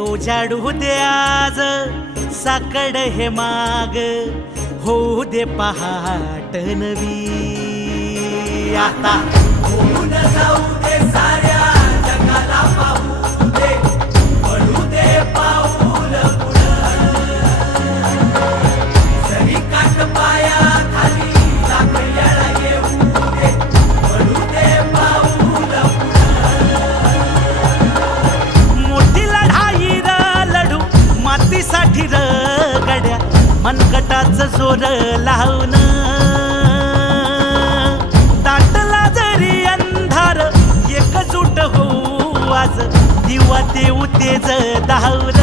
उजाडू दे आज साकड हे माग, होऊ दे पहाट नवी आता. होऊन जाऊ दे साऱ्या जगाला पाहू दे, पडू दे पाऊल पुढं. जरी काट पाया खाली लाकड्याला येऊ दे, पडू दे पाऊल पुढं. मोठी लढाई र लढू मातीसाठी र गड्या, मनगटाचं जोर लावून. दाटला जरी अंधार एकजूट होऊ आज, दिवा देऊ तेज दावर.